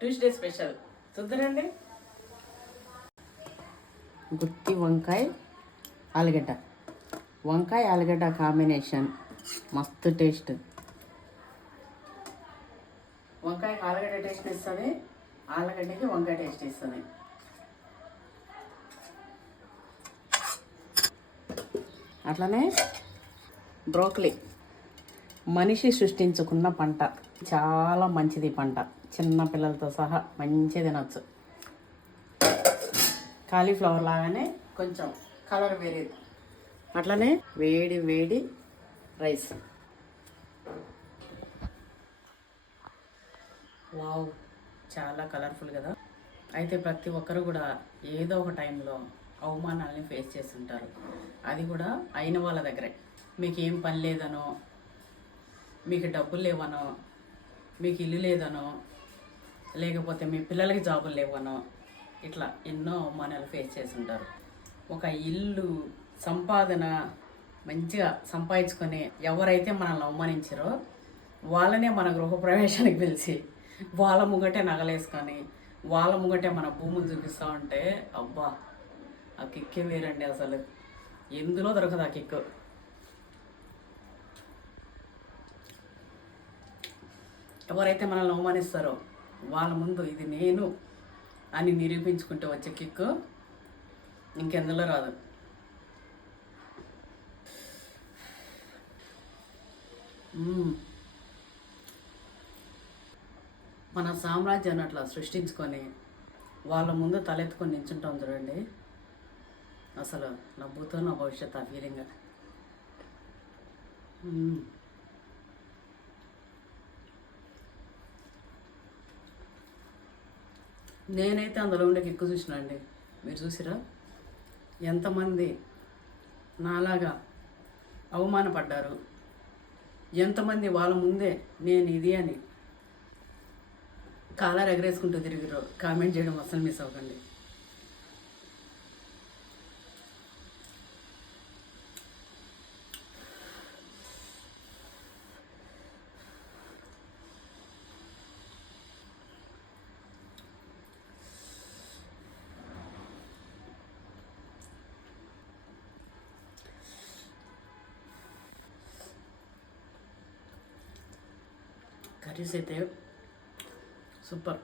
Tuesday special చూద్దరండి. గుత్తి వంకాయ ఆలుగడ్డ, వంకాయ ఆలుగడ్డ కాంబినేషన్ మస్తు టేస్ట్. వంకాయకి ఆలుగడ్డ టేస్ట్ ఇస్తుంది, ఆలుగడ్డకి వంకాయ టేస్ట్ ఇస్తుంది. అట్లనే బ్రోకలీ మనిషి సృష్టించుకున్న పంట, చాలా మంచిది పంట. చిన్న పిల్లలతో సహా మంచిగా తినచ్చు. కాలీఫ్లవర్ లాగానే కొంచెం కలర్ వేరేది. అట్లనే వేడి వేడి రైస్. వావ్, చాలా కలర్ఫుల్ కదా. అయితే ప్రతి ఒక్కరు కూడా ఏదో ఒక టైంలో అవమానాలని ఫేస్ చేస్తుంటారు. అది కూడా అయిన వాళ్ళ దగ్గరే. మీకు ఏం పని లేదనో, మీకు డబ్బులు లేవనో, మీకు ఇల్లు లేదనో, లేకపోతే మీ పిల్లలకి జాబులు లేవనో, ఇట్లా ఎన్నో అవమానాలు ఫేస్ చేస్తుంటారు. ఒక ఇల్లు సంపాదన మంచిగా సంపాదించుకొని ఎవరైతే మనల్ని అవమానించారో వాళ్ళనే మన గృహప్రవేశానికి పిలిచి వాళ్ళ ముంగటే నగలేసుకొని వాళ్ళ ముంగటే మన భూములు చూపిస్తూ ఉంటే అబ్బా, ఆ కిక్కే వేరండి. అసలు ఎందులో దొరకదు ఆ కిక్కు. ఎవరైతే మనల్ని అవమానిస్తారో వాళ్ళ ముందు ఇది నేను అని నిరూపించుకుంటూ వచ్చే కిక్కు ఇంకెందులో రాదు. మన సామ్రాజ్యాన్ని అట్లా సృష్టించుకొని వాళ్ళ ముందు తలెత్తుకొని నించుంటాం చూడండి, అసలు నవ్వుతో నా భవిష్యత్ ఆ ఫీలింగ్. నేనైతే అందులో ఉండే కిక్కు చూసిన అండి. మీరు చూసిరా ఎంతమంది నాలాగా అవమానపడ్డారు, ఎంతమంది వాళ్ళ ముందే నేను ఇది అని కాలర్ ఎగరేసుకుంటూ తిరిగిరో. కామెంట్ చేయడం అస్సలు మిస్ అవ్వకండి. కర్రీస్ అయితే సూపర్.